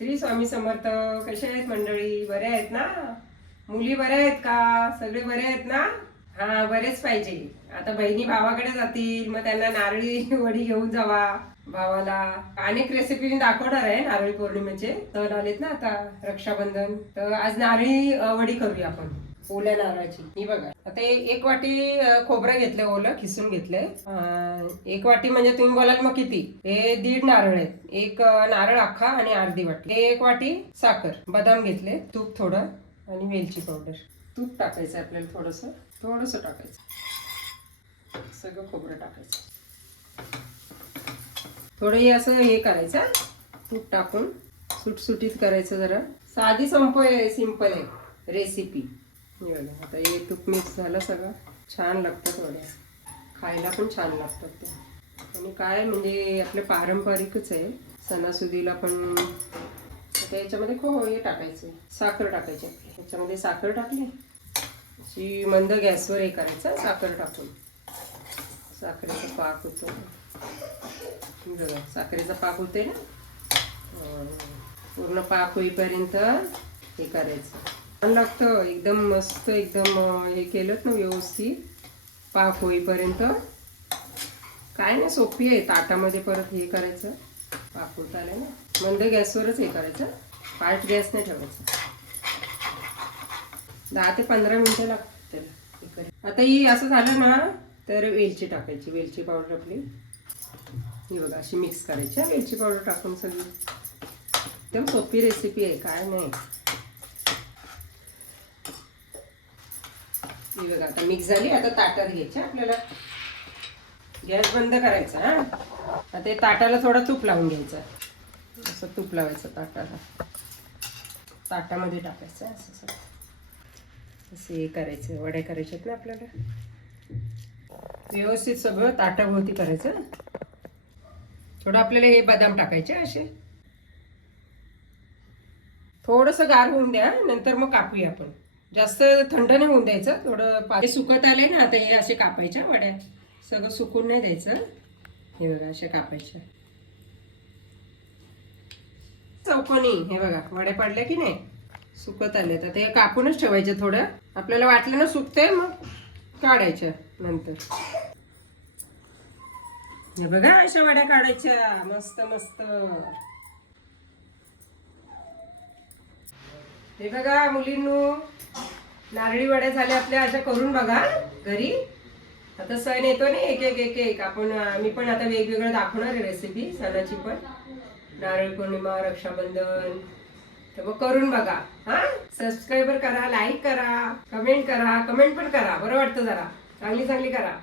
श्री स्वामी समर्थ. कशा आहेत मंडळी? बरे आहेत ना? मुली बऱ्या आहेत का? सगळे बरे आहेत ना? हा, बरेच पाहिजे. आता बहिणी भावाकडे जातील, मग त्यांना नारळी वडी घेऊन जावा भावाला. अनेक रेसिपी मी दाखवणार आहे नारळी पौर्णिमेचे. तर आलेत ना आता रक्षाबंधन, तर आज नारळी वडी करूया आपण ओल्या नारळाची. ही बघा, आता एक वाटी खोबरं घेतलंय, ओलं खिसून घेतलंय. एक वाटी म्हणजे तुम्ही बोलाल मग किती? हे 1.5 नारळ आहेत. एक नारळ अख्खा आणि अर्धी वाटी. हे 1 वाटी साखर, बदाम घेतले, तूप थोडं आणि वेलची पावडर. तूप टाकायचं आपल्याला, थोडस टाकायचं. सगळं खोबरं टाकायचं. थोडं हे असं हे करायचं, तूप टाकून सुटसुटीत करायचं. जरा साधी सिंपल आहे रेसिपी. आता हे तूप मिक्स झालं, सगळं छान लागतात वड्या, खायला पण छान लागतात ते. आणि काय म्हणजे आपलं पारंपरिकच आहे, सणासुदीला पण. आता याच्यामध्ये खूप हे टाकायचं, साखर टाकायची. याच्यामध्ये साखर टाकली, अशी मंद गॅसवर हे करायचं. साखर टाकून साखरेचा पाक होतो बघा, साखरेचा पाक होते ना, पूर्ण पाक होईपर्यंत हे करायचं. छान लागतं एकदम मस्त. एकदम हे केलं ना व्यवस्थित, पाक होईपर्यंत. काय ना, सोपी आहे. ताटामध्ये परत हे करायचं, पाक होत आलं ना, मंद गॅसवरच हे करायचं, फास्ट गॅस नाही ठेवायचं. 10 ते 15 मिनिटं लागतात त्याला. आता ही असं झालं ना, तर वेलची टाकायची, वेलची पावडर आपली. ही बघा, अशी मिक्स करायची वेलची पावडर टाकून सगळी. एकदम सोपी रेसिपी आहे, काय नाही. ही बघा, आता मिक्स झाली. आता ताटात घ्यायची आपल्याला. गॅस बंद करायचा. हा, आता ते ताटाला थोडं तूप लावून घ्यायचं. असं तूप लावायचं ताटाला, ताटामध्ये टाकायचं. असं हे करायचं. वड्या करायच्यात ना आपल्याला, व्यवस्थित सगळं ताटाभोवती करायचं. थोडं आपल्याला हे बदाम टाकायचे असे. थोडंसं गार होऊन द्या, नंतर मग कापूया आपण. जास्त थंड नाही होऊन द्यायचं. थोडं सुकत आले ना, आता हे असे कापायच्या वड्या. सगळं सुकून नाही द्यायचं. हे बघा, असे कापायच्या चौकोनी. हे बघा, वड्या पडल्या की नाही, सुकत आले. तर ते कापूनच ठेवायचे. थोडं आपल्याला वाटलं ना सुकते, मग काढायच्या नंतर. हे बघा, अशा वड्या काढायच्या मस्त मस्त. हे बघा मुलींनो, नारळी वड्या झाल्या आपल्या. अशा करून बघा घरी. आता सण येतो ना, एक एक एक एक आपण. मी पण आता वेगवेगळं दाखवणार आहे रेसिपी सणाची पण. नारळी पौर्णिमा, रक्षाबंधन. तर मग करून बघा. हा, सबस्क्राईबर करा, लाईक करा, कमेंट करा. कमेंट पण करा, बरं वाटतं जरा. चांगली चांगली करा.